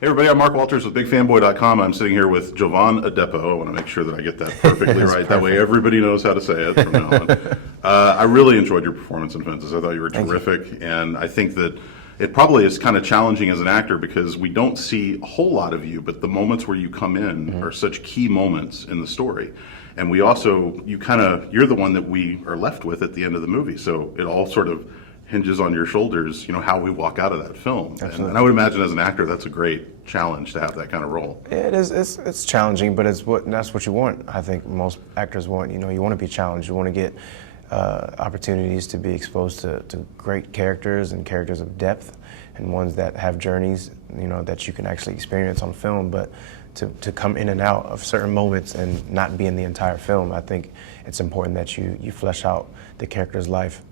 Hey everybody, I'm Mark Walters with BigFanboy.com. I'm sitting here with Jovan Adepo. I want to make sure that I get that perfectly right. That way everybody knows how to say it from now on. I really enjoyed your performance in Fences. I thought you were terrific. And I think that it probably is kind of challenging as an actor because we don't see a whole lot of you, but the moments where you come in are such key moments in the story. And we also, you're the one that we are left with at the end of the movie. So it all sort of hinges on your shoulders, how we walk out of that film. And I would imagine as an actor, that's a great challenge to have that kind of role. Yeah, it is. It's challenging, but that's what you want. I think most actors want. You want to be challenged. You want to get opportunities to be exposed to great characters and characters of depth, and ones that have journeys, that you can actually experience on film. But to come in and out of certain moments and not be in the entire film, I think it's important that you flesh out the character's life.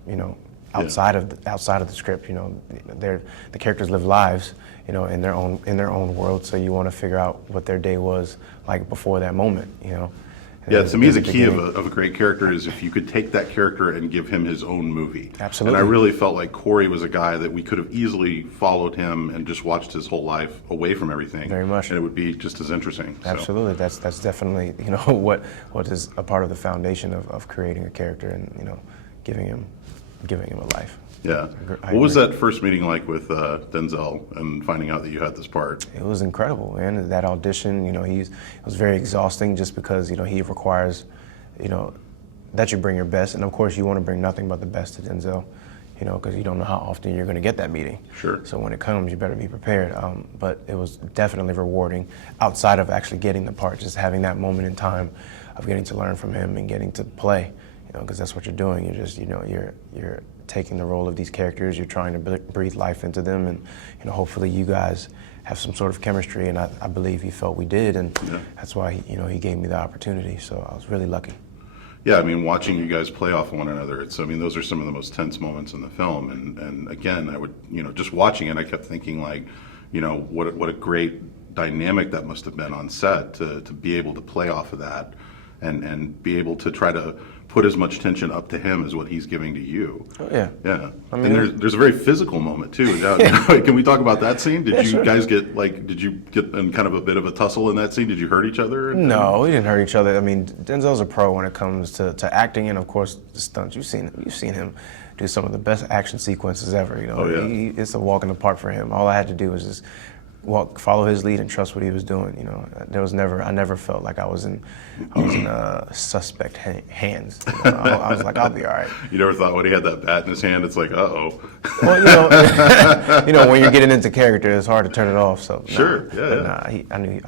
Outside of the script, the characters live lives, in their own world. So you want to figure out what their day was like before that moment, Yeah, to me, the key of a great character is if you could take that character and give him his own movie. Absolutely. And I really felt like Corey was a guy that we could have easily followed him and just watched his whole life away from everything. Very much. And it would be just as interesting. Absolutely. So. That's definitely, what is a part of the foundation of creating a character and, giving him a life. Yeah. What was that first meeting like with Denzel and finding out that you had this part? It was incredible, man. That audition, it was very exhausting just because, he requires, that you bring your best. And of course, you want to bring nothing but the best to Denzel, because you don't know how often you're going to get that meeting. Sure. So when it comes, you better be prepared. But it was definitely rewarding outside of actually getting the part, just having that moment in time of getting to learn from him and getting to play. Because that's what you're doing. You're just, you're taking the role of these characters. You're trying to breathe life into them, and hopefully you guys have some sort of chemistry. And I believe he felt we did, and that's why he gave me the opportunity. So I was really lucky. Yeah, watching you guys play off one another, those are some of the most tense moments in the film. And again, I would, just watching it, I kept thinking what a great dynamic that must have been on set to be able to play off of that and be able to try to put as much tension up to him as what he's giving to you. Oh, yeah. Yeah. And there's a very physical moment too. Can we talk about that scene? Did you guys get in kind of a bit of a tussle in that scene? Did you hurt each other? No, we didn't hurt each other. Denzel's a pro when it comes to acting, and of course the stunts. You've seen him do some of the best action sequences ever. Oh, yeah. It's a walk in the park for him. All I had to do was just follow his lead and trust what he was doing. I never felt like I was in suspect hands. I was like, I'll be all right. You never thought when he had that bat in his hand, it's like, uh-oh. Well, when you're getting into character, it's hard to turn it off. So sure, I knew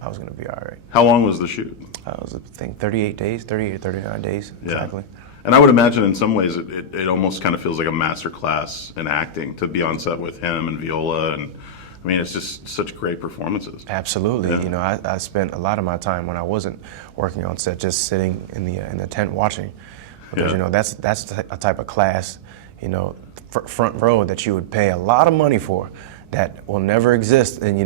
I was going to be all right. How long was the shoot? It was, I think, 38 or 39 days exactly. Yeah. And I would imagine in some ways it almost kind of feels like a master class in acting to be on set with him and Viola and. It's just such great performances. Absolutely. Yeah. I spent a lot of my time when I wasn't working on set just sitting in the tent watching, because that's a type of class, front row that you would pay a lot of money for, that will never exist. And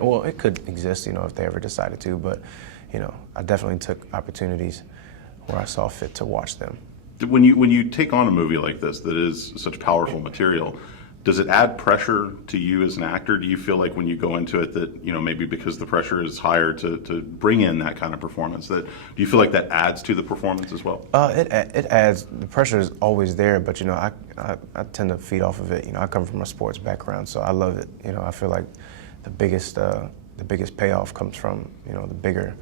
well, it could exist, if they ever decided to. But I definitely took opportunities where I saw fit to watch them. When you take on a movie like this that is such powerful material. Does it add pressure to you as an actor? Do you feel like when you go into it that, maybe because the pressure is higher to bring in that kind of performance, do you feel like that adds to the performance as well? It adds. The pressure is always there, but, I tend to feed off of it. I come from a sports background, so I love it. I feel like the biggest payoff comes from, the bigger,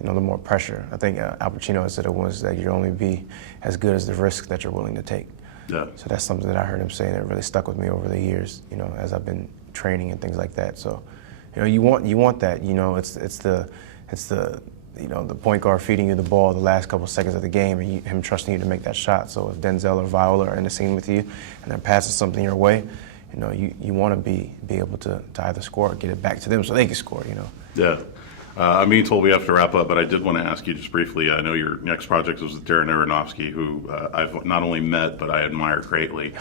the more pressure. I think Al Pacino said it once, that you only be as good as the risk that you're willing to take. Yeah. So that's something that I heard him say that really stuck with me over the years, as I've been training and things like that. So, you want that, it's the the point guard feeding you the ball the last couple seconds of the game and him trusting you to make that shot. So if Denzel or Viola are in the scene with you and they're passing something your way, you want to be able to either score or get it back to them so they can score, Yeah. I'm being told we have to wrap up, but I did want to ask you just briefly. I know your next project was with Darren Aronofsky, who I've not only met, but I admire greatly.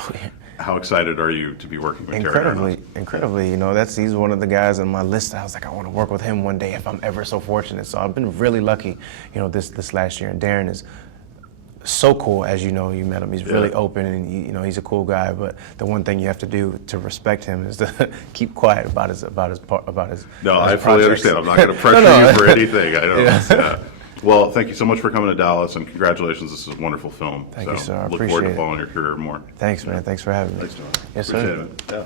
How excited are you to be working with Darren? Incredibly. He's one of the guys on my list. I was like, I want to work with him one day if I'm ever so fortunate. So I've been really lucky, this last year. And Darren is so cool, as you know, you met him. He's really Yeah. open, and you know he's a cool guy. But the one thing you have to do to respect him is to keep quiet about his. No, his I fully projects. understand. I'm not going to pressure No. you for anything. I don't. Yeah. Yeah. Well, thank you so much for coming to Dallas, and congratulations. This is a wonderful film. Thank you, sir. I Look forward appreciate to it. following your career more. Thanks, man. Thanks for having me. Thanks, John. Yes, Appreciate sir. it. Yeah.